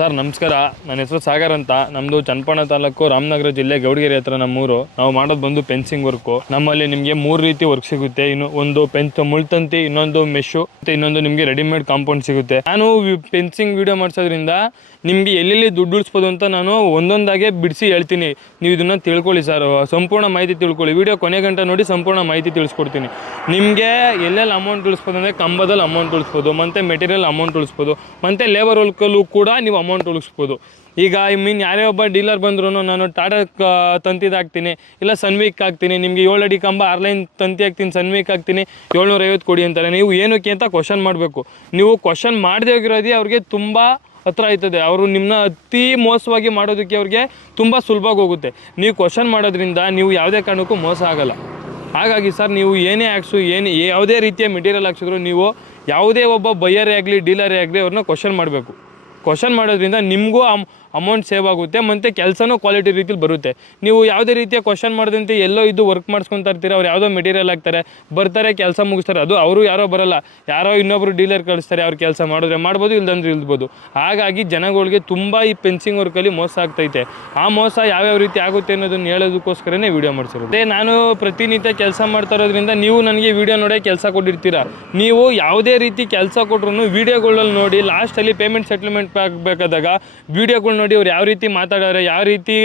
Sir ನಮಸ್ಕಾರ. ನನ್ನ ಹೆಸರು ಸಾಗರ್ ಅಂತ. ನಮ್ಮದು ಚನ್ನಪಟ್ಟಣ ತಾಲೂಕು ರಾಮನಗರ ಜಿಲ್ಲೆ ಗೌಡಗೆರೆ ಹತ್ರ ನಮ್ಮೂರು. ನಾವು ಮಾಡೋದು ಬಂದು ಫೆನ್ಸಿಂಗ್ ವರ್ಕು. ನಮ್ಮಲ್ಲಿ ನಿಮಗೆ 3 ರೀತಿ ವರ್ಕ್ ಸಿಗುತ್ತೆ. ಒಂದು ಮುಳ್ತಂತಿ, ಇನ್ನೊಂದು ಮೆಶು, ಮತ್ತು ಇನ್ನೊಂದು ನಿಮಗೆ ರೆಡಿಮೇಡ್ ಕಾಂಪೌಂಡ್ ಸಿಗುತ್ತೆ. ನಾನು ಫೆನ್ಸಿಂಗ್ ವಿಡಿಯೋ ಮಾಡಿಸೋದ್ರಿಂದ ನಿಮಗೆ ಎಲ್ಲೆಲ್ಲಿ ದುಡ್ಡು ಉಳಿಸ್ಬೋದು ಅಂತ ನಾನು ಒಂದೊಂದಾಗೆ ಬಿಡಿಸಿ ಹೇಳ್ತೀನಿ. ನೀವು ಇದನ್ನು ತಿಳ್ಕೊಳ್ಳಿ ಸರ್, ಸಂಪೂರ್ಣ ಮಾಹಿತಿ ತಿಳ್ಕೊಳ್ಳಿ. ವಿಡಿಯೋ ಕೊನೆ ಗಂಟೆ ನೋಡಿ ಸಂಪೂರ್ಣ ಮಾಹಿತಿ ತಿಳಿಸ್ಕೊಡ್ತೀನಿ. ನಿಮಗೆ ಎಲ್ಲೆಲ್ಲಿ ಅಮೌಂಟ್ ಉಳಿಸ್ಬೋದು ಅಂದರೆ ಕಂಬದಲ್ಲಿ ಅಮೌಂಟ್ ಉಳಿಸ್ಬೋದು, ಮತ್ತು ಮೆಟೀರಿಯಲ್ ಅಮೌಂಟ್ ಉಳಿಸ್ಬೋದು, ಮತ್ತು ಲೇಬರ್ ವರ್ಕಲ್ಲೂ ಕೂಡ ನೀವು ಅಮೌಂಟ್ ಉಳಿಸ್ಬೋದು. ಈಗ ಯಾರೇ ಒಬ್ಬ ಡೀಲರ್ ಬಂದ್ರು ನಾನು ಟಾಟಾ ತಂತಿದು ಹಾಕ್ತೀನಿ, ಇಲ್ಲ ಸನ್ವೀಕ್ ಹಾಕ್ತೀನಿ, ನಿಮಗೆ 7 ಅಡಿ ಕಂಬ 6 ಲೈನ್ ತಂತಿ ಹಾಕ್ತೀನಿ, ಸನ್ವೀಕ್ ಹಾಕ್ತೀನಿ, 750 ಕೊಡಿ ಅಂತಾರೆ. ನೀವು ಏನಕ್ಕೆ ಅಂತ ಕ್ವಶನ್ ಮಾಡಬೇಕು. ನೀವು ಕ್ವಶನ್ ಮಾಡದೇ ಹೋಗಿರೋದೇ ಅವ್ರಿಗೆ ತುಂಬ ಹತ್ರ ಆಯ್ತದೆ. ಅವರು ನಿಮ್ಮನ್ನ ಅತಿ ಮೋಸವಾಗಿ ಮಾಡೋದಕ್ಕೆ ಅವ್ರಿಗೆ ತುಂಬ ಸುಲಭವಾಗಿ ಹೋಗುತ್ತೆ. ನೀವು ಕ್ವಶನ್ ಮಾಡೋದ್ರಿಂದ ನೀವು ಯಾವುದೇ ಕಾರಣಕ್ಕೂ ಮೋಸ ಆಗೋಲ್ಲ. ಹಾಗಾಗಿ ಸರ್, ನೀವು ಏನೇ ಹಾಕ್ಸು, ಯಾವುದೇ ರೀತಿಯ ಮೆಟೀರಿಯಲ್ ಹಾಕ್ಸಿದ್ರು ನೀವು ಯಾವುದೇ ಒಬ್ಬ ಬೈಯರೇ ಆಗಲಿ ಡೀಲರೇ ಆಗಲಿ ಅವ್ರನ್ನ ಕ್ವಶನ್ ಮಾಡಬೇಕು. ಕ್ವಶನ್ ಮಾಡೋದ್ರಿಂದ ನಿಮಗೂ ಅಮೌಂಟ್ ಸೇವ್ ಆಗುತ್ತೆ, ಮತ್ತು ಕೆಲಸನೂ ಕ್ವಾಲಿಟಿ ರೀತಿಲಿ ಬರುತ್ತೆ. ನೀವು ಯಾವುದೇ ರೀತಿಯ ಕ್ವಶನ್ ಮಾಡೋದಂತೆ ಎಲ್ಲೋ ಇದು ವರ್ಕ್ ಮಾಡಿಸ್ಕೊತಾ ಇರ್ತೀರ. ಅವ್ರು ಯಾವುದೋ ಮೆಟೀರಿಯಲ್ ಹಾಕ್ತಾರೆ, ಬರ್ತಾರೆ, ಕೆಲಸ ಮುಗಿಸ್ತಾರೆ. ಅದು ಅವರು ಯಾರೋ ಬರೋಲ್ಲ, ಯಾರೋ ಇನ್ನೊಬ್ಬರು ಡೀಲರ್ ಕಳಿಸ್ತಾರೆ. ಅವ್ರು ಕೆಲಸ ಮಾಡಿದ್ರೆ ಮಾಡ್ಬೋದು, ಇಲ್ದಂದ್ರೆ ಇಲ್ಬೋದು. ಹಾಗಾಗಿ ಜನಗಳಿಗೆ ತುಂಬ ಈ ಫೆನ್ಸಿಂಗ್ ವರ್ಕಲ್ಲಿ ಮೋಸ ಆಗ್ತೈತೆ. ಆ ಮೋಸ ಯಾವ್ಯಾವ ರೀತಿ ಆಗುತ್ತೆ ಅನ್ನೋದನ್ನು ಹೇಳೋದಕ್ಕೋಸ್ಕರನೇ ವೀಡಿಯೋ ಮಾಡಿಸಿರೋದು. ಅದೇ ನಾನು ಪ್ರತಿನಿತ್ಯ ಕೆಲಸ ಮಾಡ್ತಾ ಇರೋದ್ರಿಂದ ನೀವು ನನಗೆ ವೀಡಿಯೋ ನೋಡಿ ಕೆಲಸ ಕೊಟ್ಟಿರ್ತೀರ. ನೀವು ಯಾವುದೇ ರೀತಿ ಕೆಲಸ ಕೊಟ್ಟರು ವೀಡಿಯೋಗಳಲ್ಲಿ ನೋಡಿ, ಲಾಸ್ಟಲ್ಲಿ ಪೇಮೆಂಟ್ ಸೆಟ್ಲ್ಮೆಂಟ್ ಆಗಬೇಕಾದಾಗ ವೀಡಿಯೋಗಳು ನೋಡಿ ಅವ್ರು ಯಾವ ರೀತಿ ಮಾತಾಡೋರೆ, ಯಾವ ರೀತಿ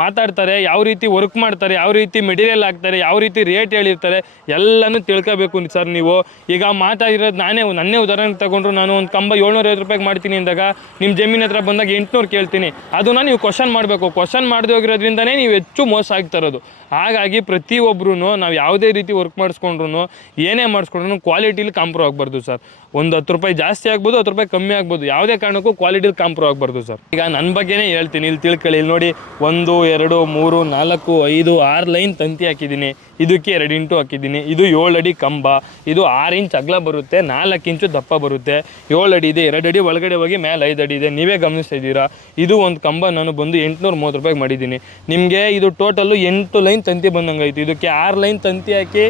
ಮಾತಾಡ್ತಾರೆ, ಯಾವ ರೀತಿ ವರ್ಕ್ ಮಾಡ್ತಾರೆ, ಯಾವ ರೀತಿ ಮೆಟೀರಿಯಲ್ ಹಾಕ್ತಾರೆ, ಯಾವ ರೀತಿ ರೇಟ್ ಹೇಳಿರ್ತಾರೆ, ಎಲ್ಲನೂ ತಿಳ್ಕೋಬೇಕು ಸರ್. ನೀವು ಈಗ ಮಾತಾಡಿರೋದು ನನ್ನೇ ಉದಾಹರಣೆ ತಗೊಂಡ್ರು, ನಾನು ಒಂದು ಕಂಬ 750 ರೂಪಾಯಿಗೆ ಮಾಡ್ತೀನಿ ಅಂದಾಗ ನಿಮ್ಮ ಜಮೀನ್ ಹತ್ರ ಬಂದಾಗ 800 ಕೇಳ್ತೀನಿ. ಅದನ್ನು ನೀವು ಕ್ವಶನ್ ಮಾಡಬೇಕು. ಕ್ವಶನ್ ಮಾಡದೆ ಹೋಗಿರೋದ್ರಿಂದನೇ ನೀವು ಹೆಚ್ಚು ಮೋಸ ಆಗ್ತಾ ಇರೋದು. ಹಾಗಾಗಿ ಪ್ರತಿಯೊಬ್ಬರೂ ನಾವು ಯಾವುದೇ ರೀತಿ ವರ್ಕ್ ಮಾಡಿಸ್ಕೊಂಡ್ರು, ಏನೇ ಮಾಡಿಸ್ಕೊಂಡ್ರು ಕ್ವಾಲಿಟಿಲಿ ಕಾಂಪ್ರೂವ್ ಆಗಬಾರ್ದು ಸರ್. ಒಂದು 10 ರೂಪಾಯಿ ಜಾಸ್ತಿ ಆಗ್ಬೋದು, 10 ರೂಪಾಯಿ ಕಮ್ಮಿ ಆಗ್ಬೋದು, ಯಾವುದೇ ಕಾರಣಕ್ಕೂ ಕ್ವಾಲಿಟಿಲಿ ಕಾಂಪ್ರೂವ್ ಆಗಬಾರ್ದು ಸರ್. ಈಗ ನನ್ನ ಬಗ್ಗೆನೇ ಹೇಳ್ತೀನಿ, ಇಲ್ಲಿ ತಿಳ್ಕೊಳ್ಳಿ. ಇಲ್ಲಿ ನೋಡಿ, 1 2 3 4 5 6 ಲೈನ್ ತಂತಿ ಹಾಕಿದ್ದೀನಿ. ಇದಕ್ಕೆ 2 ಇಂಟು ಹಾಕಿದ್ದೀನಿ. ಇದು 7 ಅಡಿ ಕಂಬ. ಇದು 6 ಇಂಚ್ ಅಗಲ ಬರುತ್ತೆ, 4 ಇಂಚು ದಪ್ಪ ಬರುತ್ತೆ. 7 ಅಡಿ ಇದೆ, 2 ಅಡಿ ಒಳಗಡೆ ಹೋಗಿ ಮೇಲೆ 5 ಅಡಿ ಇದೆ. ನೀವೇ ಗಮನಿಸ್ತಾ ಇದ್ದೀರಾ. ಇದು ಒಂದು ಕಂಬ ನಾನು ಬಂದು 830 ರೂಪಾಯಿಗೆ ಮಾಡಿದ್ದೀನಿ. ನಿಮಗೆ ಇದು ಟೋಟಲ್ಲು 8 ಲೈನ್ ತಂತಿ ಬಂದಂಗಾಯ್ತು. ಇದಕ್ಕೆ 6 ಲೈನ್ ತಂತಿ ಹಾಕಿ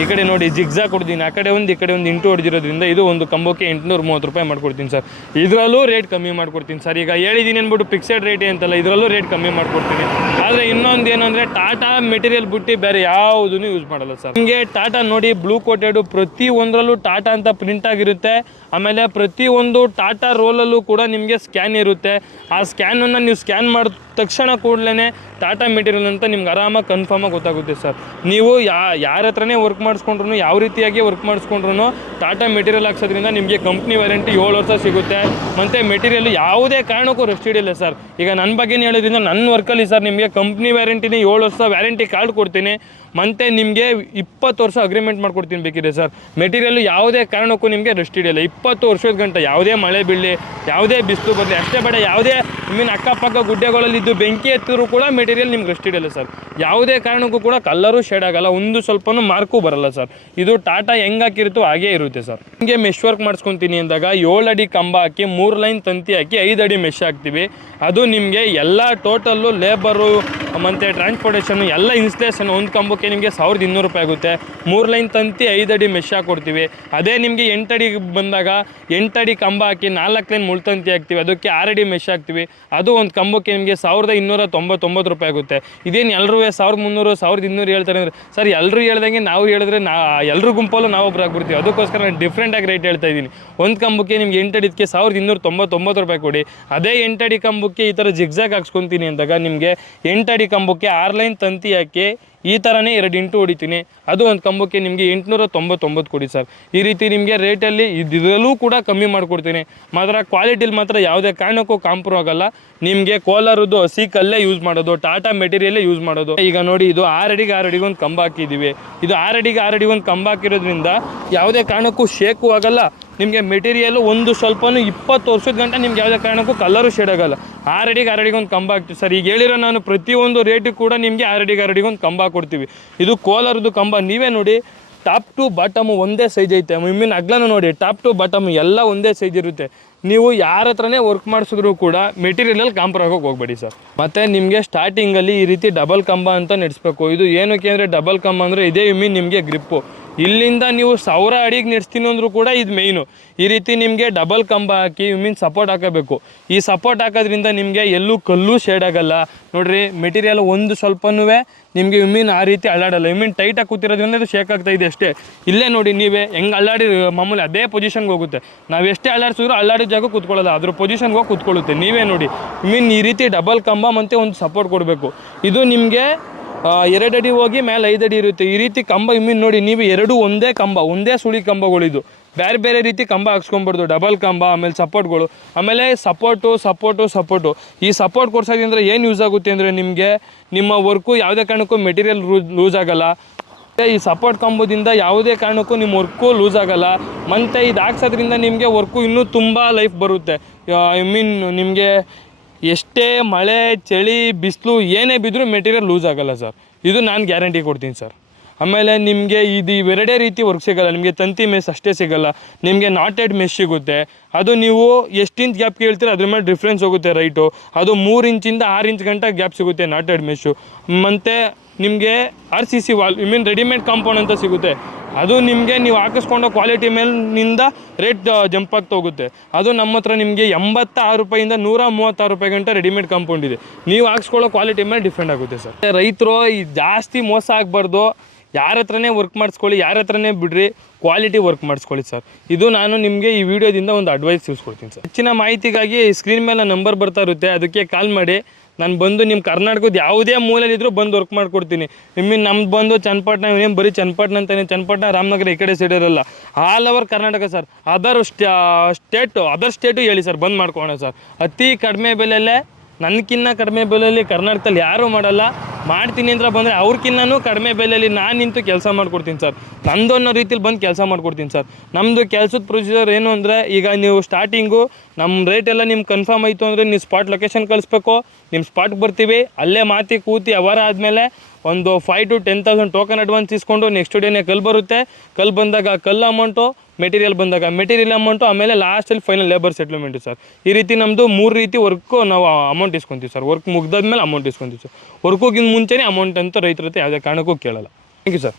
ಈ ಕಡೆ ನೋಡಿ ಜಿಗ್ಜಾಗ್ ಕೊಡ್ತೀನಿ, ಆ ಕಡೆ ಒಂದು ಈ ಕಡೆ ಒಂದು ಇಂಟು ಹೊಡೆದಿರೋದ್ರಿಂದ ಇದು ಒಂದು ಕಂಬಕ್ಕೆ 830 ರೂಪಾಯಿ ಮಾಡ್ಕೊಡ್ತೀನಿ ಸರ್. ಇದರಲ್ಲೂ ರೇಟ್ ಕಮ್ಮಿ ಮಾಡ್ಕೊಡ್ತೀನಿ ಸರ್. ಈಗ ಹೇಳಿದ್ದೀನಿ ಅಂದ್ಬಿಟ್ಟು ಫಿಕ್ಸೆಡ್ ರೇಟ್ ಅಂತಲ್ಲ, ಇದರಲ್ಲೂ ರೇಟ್ ಕಮ್ಮಿ ಮಾಡ್ಕೊಡ್ತೀನಿ. ಆದರೆ ಇನ್ನೊಂದು ಏನಂದರೆ, ಟಾಟಾ ಮೆಟೀರಿಯಲ್ ಬಿಟ್ಟು ಬೇರೆ ಯಾವುದೂ ಯೂಸ್ ಮಾಡಲ್ಲ ಸರ್. ನಿಮಗೆ ಟಾಟಾ ನೋಡಿ, ಬ್ಲೂ ಕೋಟೆಡು ಪ್ರತಿಯೊಂದರಲ್ಲೂ ಟಾಟಾ ಅಂತ ಪ್ರಿಂಟ್ ಆಗಿರುತ್ತೆ. ಆಮೇಲೆ ಪ್ರತಿಯೊಂದು ಟಾಟಾ ರೋಲಲ್ಲೂ ಕೂಡ ನಿಮಗೆ ಸ್ಕ್ಯಾನ್ ಇರುತ್ತೆ. ಆ ಸ್ಕ್ಯಾನನ್ನು ನೀವು ಸ್ಕ್ಯಾನ್ ಮಾಡಿದ ತಕ್ಷಣ ಕೂಡಲೇ ಟಾಟಾ ಮೆಟೀರಿಯಲ್ ಅಂತ ನಿಮ್ಗೆ ಆರಾಮಾಗಿ ಕನ್ಫರ್ಮಾಗಿ ಗೊತ್ತಾಗುತ್ತೆ ಸರ್. ನೀವು ಯಾರ ಹತ್ರನೇ ವರ್ಕ್ ಮಾಡಿಸ್ಕೊಂಡ್ರು, ಯಾವ ರೀತಿಯಾಗಿ ವರ್ಕ್ ಮಾಡಿಸ್ಕೊಂಡ್ರು ಟಾಟಾ ಮೆಟೀರಿಯಲ್ ಹಾಕ್ಸೋದ್ರಿಂದ ನಿಮಗೆ ಕಂಪ್ನಿ ವ್ಯಾರಂಟಿ 7 ವರ್ಷ ಸಿಗುತ್ತೆ. ಮತ್ತು ಮೆಟೀರಿಯಲ್ ಯಾವುದೇ ಕಾರಣಕ್ಕೂ ರೆಸ್ಟ್ ಹಿಡಿಲ್ಲ ಸರ್. ಈಗ ನನ್ನ ಬಗ್ಗೆ ಹೇಳೋದ್ರಿಂದ ನನ್ನ ವರ್ಕಲ್ಲಿ ಸರ್ ನಿಮಗೆ ಕಂಪ್ನಿ ವ್ಯಾರಂಟಿನೇ 7 ವರ್ಷ ವ್ಯಾರಂಟಿ ಕಾರ್ಡ್ ಕೊಡ್ತೀನಿ. ಮತ್ತು ನಿಮಗೆ 20 ವರ್ಷ ಅಗ್ರಿಮೆಂಟ್ ಮಾಡ್ಕೊಡ್ತೀನಿ ಬೇಕಿದೆ ಸರ್. ಮೆಟೀರಿಯಲ್ ಯಾವುದೇ ಕಾರಣಕ್ಕೂ ನಿಮಗೆ ರೆಸ್ಟ್ ಹಿಡಿಯಲ್ಲ 20 ವರ್ಷದ ಗಂಟೆ. ಯಾವುದೇ ಮಳೆ ಬೀಳಲಿ, ಯಾವುದೇ ಬಿಸಿಲು ಬರಲಿ, ಅಷ್ಟೇ ಬೇಡ ಯಾವುದೇ ಅಕ್ಕಪಕ್ಕ ಗುಡ್ಡೆಗಳಲ್ಲಿ ಇದು ಬೆಂಕಿ ಎತ್ತಿದ್ರು ಕೂಡ ಮೆಟೀರಿಯಲ್ ನಿಮ್ಗೆ ರೆಸ್ಟ್ ಹಿಡಿಯಲ್ಲ ಸರ್. ಯಾವುದೇ ಕಾರಣಕ್ಕೂ ಕೂಡ ಕಲರು ಶೇಡ್ ಆಗಲ್ಲ, ಒಂದು ಸ್ವಲ್ಪನೂ ಮಾರ್ಕು ಬರಲ್ಲ ಸರ್. ಇದು ಟಾಟಾ ಹೆಂಗೆ ಹಾಕಿರುತ್ತೋ ಹಾಗೇ ಇರುತ್ತೆ ಸರ್. ನಿಮಗೆ ಮೆಶ್ ವರ್ಕ್ ಮಾಡಿಸ್ಕೊತೀನಿ ಅಂದಾಗ 7 ಅಡಿ ಕಂಬ ಹಾಕಿ 3 ಲೈನ್ ತಂತಿ ಹಾಕಿ 5 ಅಡಿ ಮೆಶ್ ಹಾಕ್ತೀವಿ. ಅದು ನಿಮಗೆ ಎಲ್ಲ ಟೋಟಲ್ಲು ಲೇಬರು ಮತ್ತು ಟ್ರಾನ್ಸ್ಪೋರ್ಟೇಷನ್ ಎಲ್ಲ ಇನ್ಸ್ಟಲೇಷನ್ ಒಂದು ಕಂಬಕ್ಕೆ ನಿಮಗೆ 1200 ರೂಪಾಯಿ ಆಗುತ್ತೆ. 3 ಲೈನ್ ತಂತಿ 5 ಅಡಿ ಮೆಶ್ ಹಾಕ್ಕೊಡ್ತೀವಿ. ಅದೇ ನಿಮಗೆ 8 ಅಡಿಗೆ ಬಂದಾಗ 8 ಅಡಿ ಕಂಬ ಹಾಕಿ 4 ಲೈನ್ ಮುಳ್ತಂತಿ ಹಾಕ್ತೀವಿ. ಅದಕ್ಕೆ 6 ಅಡಿ ಮೆಶ್ ಹಾಕ್ತೀವಿ. ಅದು ಒಂದು ಕಂಬಕ್ಕೆ ನಿಮಗೆ 1299 ರೂಪಾಯಿ ಆಗುತ್ತೆ. ಇದೇನು ಎಲ್ಲರೂ 1300 1200 ಹೇಳ್ತಾರೆ ಅಂದರೆ ಸರ್, ಎಲ್ಲರೂ ಹೇಳ್ದಂಗೆ ನಾವು ಹೇಳಿದ್ರೆ ಎಲ್ಲರೂ ಗುಂಪಲ್ಲೂ ನಾವೊಬ್ರು ಆಗ್ಬಿಡ್ತೀವಿ. ಅದಕ್ಕೋಸ್ಕರ ನಾನು ಡಿಫ್ರೆಂಟಾಗಿ ರೇಟ್ ಹೇಳ್ತಾ ಇದ್ದೀನಿ. ಒಂದು ಕಂಬಕ್ಕೆ ನಿಮ್ಗೆ 8 ಅಡಿದಕ್ಕೆ 1299 ರೂಪಾಯಿ ಕೊಡಿ. ಅದೇ 8 ಅಡಿ ಕಂಬಕ್ಕೆ ಈ ಥರ ಜಿಗ್ಜಾಗ್ ಹಾಕ್ಸ್ಕೊತೀನಿ ಅಂದಾಗ ನಿಮಗೆ 8 ಅಡಿ ಕಂಬಕ್ಕೆ 6 ಲೈನ್ ತಂತಿ ಹಾಕಿ ಈ ಥರನೇ 2 ಇಂಟು ಹೊಡಿತೀನಿ. ಅದು ಒಂದು ಕಂಬಕ್ಕೆ ನಿಮಗೆ 899 ಕೊಡಿ ಸರ್. ಈ ರೀತಿ ನಿಮಗೆ ರೇಟಲ್ಲಿ ಇದರಲ್ಲೂ ಕೂಡ ಕಮ್ಮಿ ಮಾಡಿಕೊಡ್ತೀನಿ. ಮಾತ್ರ ಕ್ವಾಲಿಟಿಲಿ ಮಾತ್ರ ಯಾವುದೇ ಕಾರಣಕ್ಕೂ ಕಾಂಪ್ರೂವ್ ಆಗಲ್ಲ. ನಿಮಗೆ ಕೋಲಾರದ್ದು ಹಸಿ ಕಲ್ಲೇ ಯೂಸ್ ಮಾಡೋದು, ಟಾಟಾ ಮೆಟೀರಿಯಲ್ಲೇ ಯೂಸ್ ಮಾಡೋದು. ಈಗ ನೋಡಿ, ಇದು 6 ಅಡಿಗೆ 6 ಅಡಿಗೆ ಒಂದು ಕಂಬ ಹಾಕಿದ್ದೀವಿ. ಇದು 6 ಅಡಿಗೆ 6 ಅಡಿಗೆ ಒಂದು ಕಂಬ ಹಾಕಿರೋದ್ರಿಂದ ಯಾವುದೇ ಕಾರಣಕ್ಕೂ ಶೇಕು ಆಗಲ್ಲ. ನಿಮಗೆ ಮೆಟೀರಿಯಲ್ಲು ಒಂದು ಸ್ವಲ್ಪನೂ 20 ವರ್ಷದ ಗಂಟೆ ನಿಮ್ಗೆ ಯಾವುದೇ ಕಾರಣಕ್ಕೂ ಕಲರು ಶೇಡ್ ಆಗಲ್ಲ. 6 ಅಡಿಗೆ 6 ಅಡಿಗೆ ಒಂದು ಕಂಬ ಹಾಕ್ತೀವಿ ಸರ್. ಈಗ ಹೇಳಿರೋ ನಾನು ಪ್ರತಿಯೊಂದು ರೇಟಿಗೆ ಕೂಡ ನಿಮಗೆ 6 ಅಡಿಗೆ 6 ಅಡಿಗೆ ಒಂದು ಕಂಬ ಕೊಡ್ತೀವಿ. ಇದು ಕೋಲಾರದ್ದು ಕಂಬ. ನೀವೇ ನೋಡಿ, ಟಾಪ್ ಟು ಬಾಟಮು ಒಂದೇ ಸೈಜ್ ಐತೆ. ಅಗ್ಲನೂ ನೋಡಿ, ಟಾಪ್ ಟು ಬಾಟಮ್ ಎಲ್ಲ ಒಂದೇ ಸೈಜ್ ಇರುತ್ತೆ. ನೀವು ಯಾರ ಹತ್ರನೇ ವರ್ಕ್ ಮಾಡಿಸಿದ್ರು ಕೂಡ ಮೆಟೀರಿಯಲಲ್ಲಿ ಕಾಂಪ್ರಮೈಸ್ ಆಗೋಕೆ ಹೋಗಬೇಡಿ ಸರ್. ಮತ್ತು ನಿಮಗೆ ಸ್ಟಾರ್ಟಿಂಗಲ್ಲಿ ಈ ರೀತಿ ಡಬಲ್ ಕಂಬ ಅಂತ ನಡೆಸಬೇಕು. ಇದು ಏನಕ್ಕೆ ಅಂದರೆ, ಡಬಲ್ ಕಂಬ ಅಂದರೆ ಇದೇ ನಿಮಗೆ ಗ್ರಿಪ್ಪು. ಇಲ್ಲಿಂದ ನೀವು 1000 ಅಡಿಗೆ ನಡೆಸ್ತೀನಿ ಅಂದರೂ ಕೂಡ ಇದು ಮೇಯ್ನು. ಈ ರೀತಿ ನಿಮಗೆ ಡಬಲ್ ಕಂಬ ಹಾಕಿ ಮೀನ್ ಸಪೋರ್ಟ್ ಹಾಕಬೇಕು. ಈ ಸಪೋರ್ಟ್ ಹಾಕೋದ್ರಿಂದ ನಿಮಗೆ ಎಲ್ಲೂ ಕಲ್ಲೂ ಶೇಡ್ ಆಗಲ್ಲ. ನೋಡಿರಿ ಮೆಟೀರಿಯಲ್ ಒಂದು ಸ್ವಲ್ಪನೂ ನಿಮಗೆ ಮೀನ್ ಆ ರೀತಿ ಅಲ್ಲಾಡಲ್ಲ. ಮೀನ್ ಟೈಟಾಗಿ ಕೂತಿರೋದ್ರಿಂದ ಅದು ಶೇಕ್ ಆಗ್ತಾ ಇದೆ ಅಷ್ಟೇ. ಇಲ್ಲೇ ನೋಡಿ ನೀವೇ ಹೆಂಗೆ ಅಲ್ಲಾಡಿ ಮಾಮೂಲಿ ಅದೇ ಪೊಸಿಷನ್ಗೆ ಹೋಗುತ್ತೆ. ನಾವು ಎಷ್ಟೇ ಅಲ್ಲಾಡಿಸಿದ್ರು ಅಲ್ಲಾಡಿದ ಜಾಗ ಕೂತ್ಕೊಳ್ಳೋಲ್ಲ, ಅದ್ರ ಪೊಸಿಷನ್ಗೆ ಹೋಗಿ ಕೂತ್ಕೊಳ್ಳುತ್ತೆ. ನೀವೇ ನೋಡಿ ಮೀನ್ ಈ ರೀತಿ ಡಬಲ್ ಕಂಬ ಮತ್ತು ಒಂದು ಸಪೋರ್ಟ್ ಕೊಡಬೇಕು. ಇದು ನಿಮಗೆ 2 ಅಡಿ ಹೋಗಿ ಮೇಲೆ 5 ಅಡಿ ಇರುತ್ತೆ. ಈ ರೀತಿ ಕಂಬ ಮೀನ್ ನೋಡಿ ನೀವು 2 ಒಂದೇ ಕಂಬ, ಒಂದೇ ಸುಳಿ ಕಂಬಗಳಿದು. ಬೇರೆ ಬೇರೆ ರೀತಿ ಕಂಬ ಹಾಕ್ಸ್ಕೊಬಾರ್ದು. ಡಬಲ್ ಕಂಬ, ಆಮೇಲೆ ಸಪೋರ್ಟ್ಗಳು, ಆಮೇಲೆ ಸಪೋರ್ಟು. ಈ ಸಪೋರ್ಟ್ ಕೊಡ್ಸೋದ್ರಿಂದ ಏನು ಯೂಸ್ ಆಗುತ್ತೆ ಅಂದರೆ ನಿಮಗೆ ನಿಮ್ಮ ವರ್ಕು ಯಾವುದೇ ಕಾರಣಕ್ಕೂ ಮೆಟೀರಿಯಲ್ ಲೂಸ್ ಆಗಲ್ಲ. ಈ ಸಪೋರ್ಟ್ ಕಂಬದಿಂದ ಯಾವುದೇ ಕಾರಣಕ್ಕೂ ನಿಮ್ಮ ವರ್ಕು ಲೂಸ್ ಆಗಲ್ಲ. ಮತ್ತು ಇದು ಹಾಕ್ಸೋದ್ರಿಂದ ನಿಮಗೆ ವರ್ಕು ಇನ್ನೂ ತುಂಬ ಲೈಫ್ ಬರುತ್ತೆ. ನಿಮಗೆ ಎಷ್ಟೇ ಮಳೆ ಚಳಿ ಬಿಸಿಲು ಏನೇ ಬಿದ್ದರೂ ಮೆಟೀರಿಯಲ್ ಲೂಸ್ ಆಗಲ್ಲ ಸರ್. ಇದು ನಾನು ಗ್ಯಾರಂಟಿ ಕೊಡ್ತೀನಿ ಸರ್. ಆಮೇಲೆ ನಿಮಗೆ ಇದು ಇವೆರಡೇ ರೀತಿ ವರ್ಕ್ ಸಿಗೋಲ್ಲ. ನಿಮಗೆ ತಂತಿ ಮೆಸ್ ಅಷ್ಟೇ ಸಿಗೋಲ್ಲ, ನಿಮಗೆ ನಾಟೆಡ್ ಮೆಸ್ ಸಿಗುತ್ತೆ. ಅದು ನೀವು ಎಷ್ಟು ಇಂಚ್ ಗ್ಯಾಪ್ ಕೇಳ್ತೀರ ಅದ್ರ ಮೇಲೆ ಡಿಫ್ರೆನ್ಸ್ ಹೋಗುತ್ತೆ ರೈಟು. ಅದು 3 ಇಂಚಿಂದ 6 ಇಂಚ್ ಗಂಟ ಗ್ಯಾಪ್ ಸಿಗುತ್ತೆ ನಾಟೆಡ್ ಮೆಸ್ಸು. ಮತ್ತು ನಿಮಗೆ RCC ವಾಲ್ ರೆಡಿಮೇಡ್ ಕಾಂಪೌಂಡ್ ಅಂತ ಸಿಗುತ್ತೆ. ಅದು ನಿಮಗೆ ನೀವು ಹಾಕಿಸ್ಕೊಂಡೋ ಕ್ವಾಲಿಟಿ ಮೇಲಿನಿಂದ ರೇಟ್ ಜಂಪ್ ಆಗ್ತಾ ಹೋಗುತ್ತೆ. ಅದು ನಮ್ಮ ಹತ್ರ ನಿಮಗೆ 86 ರೂಪಾಯಿಂದ 136 ರೂಪಾಯಿ ಗಂಟ ರೆಡಿಮೇಡ್ ಕಾಂಪೌಂಡ್ ಇದೆ. ನೀವು ಹಾಕ್ಸ್ಕೊಳ್ಳೋ ಕ್ವಾಲಿಟಿ ಮೇಲೆ ಡಿಫೆಂಡ್ ಆಗುತ್ತೆ ಸರ್. ರೈತರು ಜಾಸ್ತಿ ಮೋಸ ಆಗಬಾರ್ದು. ಯಾರ ಹತ್ರನೇ ವರ್ಕ್ ಮಾಡಿಸ್ಕೊಳ್ಳಿ, ಯಾರ ಹತ್ರನೇ ಬಿಡ್ರಿ, ಕ್ವಾಲಿಟಿ ವರ್ಕ್ ಮಾಡಿಸ್ಕೊಳ್ಳಿ ಸರ್. ಇದು ನಾನು ನಿಮಗೆ ಈ ವಿಡಿಯೋದಿಂದ ಒಂದು ಅಡ್ವೈಸ್ ತಿಳಿಸ್ಕೊಡ್ತೀನಿ ಸರ್. ಹೆಚ್ಚಿನ ಮಾಹಿತಿಗಾಗಿ ಸ್ಕ್ರೀನ್ ಮೇಲೆ ನಂಬರ್ ಬರ್ತಾ ಇರುತ್ತೆ, ಅದಕ್ಕೆ ಕಾಲ್ ಮಾಡಿ. ನಾನು ಬಂದು ನಿಮ್ಮ ಕರ್ನಾಟಕದ ಯಾವುದೇ ಮೂಲೆಯಲ್ಲಿದ್ದರೂ ಬಂದು ವರ್ಕ್ ಮಾಡಿಕೊಡ್ತೀನಿ. ನಮ್ದು ಬಂದು ಚನ್ನಪಟ್ಟಣ, ಏನು ಬರೀ ಚನ್ನಪಟ್ಟಣ ಅಂತಾನೆ, ಚನ್ನಪಟ್ಟಣ ರಾಮನಗರ ಈ ಕಡೆ ಸೈಡ್ ಇರೋಲ್ಲ, all over Karnataka sir. Other state ಹೇಳಿ ಸರ್, ಬಂದು ಮಾಡ್ಕೊಳ್ಳೋಣ ಸರ್. ಅತಿ ಕಡಿಮೆ ಬೆಲೆಯಲ್ಲೇ, ನನಗಿನ್ನ ಕಡಿಮೆ ಬೆಲೆಯಲ್ಲಿ ಕರ್ನಾಟಕದಲ್ಲಿ ಯಾರೂ ಮಾಡಲ್ಲ. ಮಾಡ್ತೀನಿ ಅಂತ ಬಂದರೆ ಅವ್ರಿಗಿನ್ನೂ ಕಡಿಮೆ ಬೆಲೆಯಲ್ಲಿ ನಾನು ನಿಂತು ಕೆಲಸ ಮಾಡಿಕೊಡ್ತೀನಿ ಸರ್. ನಂದು ಅನ್ನೋ ರೀತಿಲಿ ಬಂದು ಕೆಲಸ ಮಾಡಿಕೊಡ್ತೀನಿ ಸರ್. ನಮ್ಮದು ಕೆಲಸದ ಪ್ರೊಸೀಜರ್ ಏನು ಅಂದರೆ, ಈಗ ನೀವು ಸ್ಟಾರ್ಟಿಂಗು ನಮ್ಮ ರೇಟ್ ಎಲ್ಲ ನಿಮ್ಗೆ ಕನ್ಫರ್ಮ್ ಆಯಿತು ಅಂದರೆ ನೀವು ಸ್ಪಾಟ್ ಲೊಕೇಶನ್ ಕಳಿಸ್ಬೇಕು. ನಿಮ್ಮ ಸ್ಪಾಟ್ಗೆ ಬರ್ತೀವಿ, ಅಲ್ಲೇ ಮಾತಿ ಕೂತಿ ಅವರ ಆದಮೇಲೆ ಒಂದು 5,000 to 10,000 ಟೋಕನ್ ಅಡ್ವಾನ್ಸ್ ಇಸ್ಕೊಂಡು ನೆಕ್ಸ್ಟ್ ಡೇನೇ ಕಲ್ಲು ಬರುತ್ತೆ. ಕಲ್ಲು ಬಂದಾಗ ಕಲ್ಲು ಅಮೌಂಟು, ಮೆಟೀರಿಯಲ್ ಬಂದಾಗ ಮೆಟೀರಿಯಲ್ ಅಮೌಂಟು, ಆಮೇಲೆ ಲಾಸ್ಟಲ್ಲಿ ಫೈನಲ್ ಲೇಬರ್ ಸೆಟ್ಲ್ಮೆಂಟು ಸರ್. ಈ ರೀತಿ ನಮ್ಮದು 3 ರೀತಿ ವರ್ಕು ನಾವು ಅಮೌಂಟ್ ಇಸ್ಕೊತೀವಿ ಸರ್. ವರ್ಕ್ ಮುಗ್ದಾದ್ಮೇಲೆ ಅಮೌಂಟ್ ಇಸ್ಕೊತೀವಿ ಸರ್. ವರ್ಕಿಗಿಂತ ಮುಂಚೆನೇ ಅಮೌಂಟ್ ಅಂತ ರೈತರ ಹತ್ರ ಯಾವುದೇ ಕಾರಣಕ್ಕೂ ಕೇಳಲ್ಲ. Thank you sir.